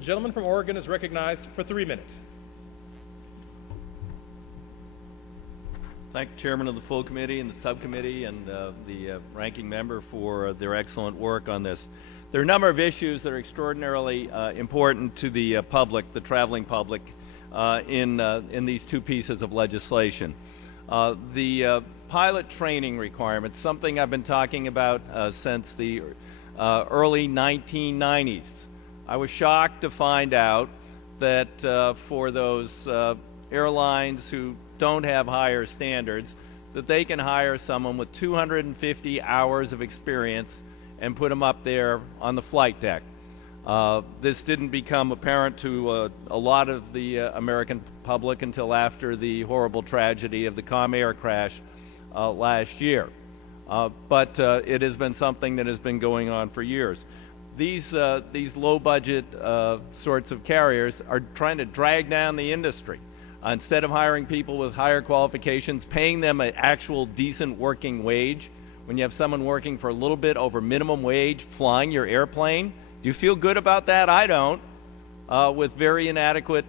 The gentleman from Oregon is recognized for 3 minutes. Thank the chairman of the full committee and the subcommittee and the ranking member for their excellent work on this. There are a number of issues that are extraordinarily important to the public, the traveling public, in these two pieces of legislation. The pilot training requirements, something I've been talking about since the early 1990s. I was shocked to find out that for those airlines who don't have higher standards, that they can hire someone with 250 hours of experience and put them up there on the flight deck. This didn't become apparent to a lot of the American public until after the horrible tragedy of the Comair crash last year. But it has been something that has been going on for years. These low-budget sorts of carriers are trying to drag down the industry. Instead of hiring people with higher qualifications, paying them an actual decent working wage, when you have someone working for a little bit over minimum wage flying your airplane, do you feel good about that? I don't. With very inadequate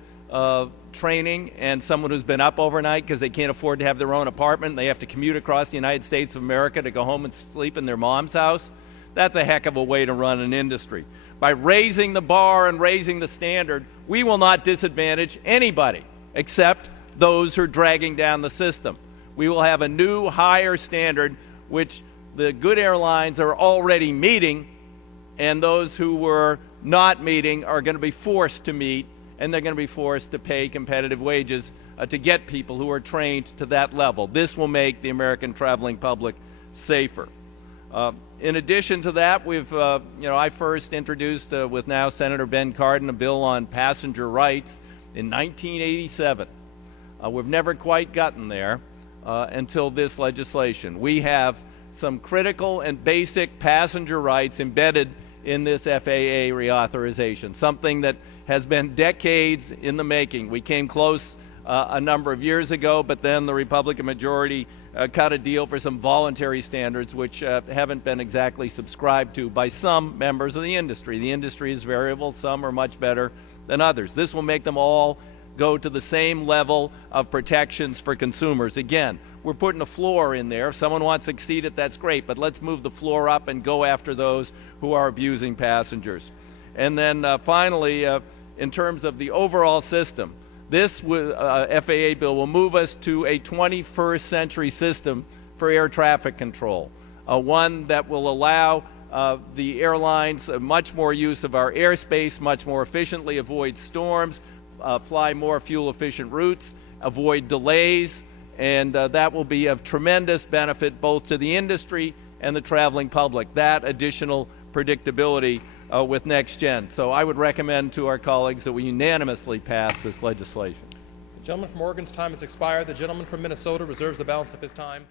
training and someone who's been up overnight because they can't afford to have their own apartment, they have to commute across the United States of America to go home and sleep in their mom's house, that's a heck of a way to run an industry. By raising the bar and raising the standard, we will not disadvantage anybody except those who are dragging down the system. We will have a new higher standard which the good airlines are already meeting, and those who were not meeting are going to be forced to meet, and they're going to be forced to pay competitive wages to get people who are trained to that level. This will make the American traveling public safer. In addition to that, I first introduced with now Senator Ben Cardin a bill on passenger rights in 1987. We've never quite gotten there until this legislation. We have some critical and basic passenger rights embedded in this FAA reauthorization, something that has been decades in the making. We came close a number of years ago, but then the Republican majority cut a deal for some voluntary standards which haven't been exactly subscribed to by some members of the industry. The industry is variable. Some are much better than others. This will make them all go to the same level of protections for consumers. Again, we're putting a floor in there. If someone wants to exceed it, that's great, but let's move the floor up and go after those who are abusing passengers. And then finally, in terms of the overall system, this FAA bill will move us to a 21st century system for air traffic control, one that will allow the airlines much more use of our airspace, much more efficiently avoid storms, fly more fuel-efficient routes, avoid delays, and that will be of tremendous benefit both to the industry and the traveling public, that additional predictability with NextGen. So I would recommend to our colleagues that we unanimously pass this legislation. The gentleman from Oregon's time has expired. The gentleman from Minnesota reserves the balance of his time.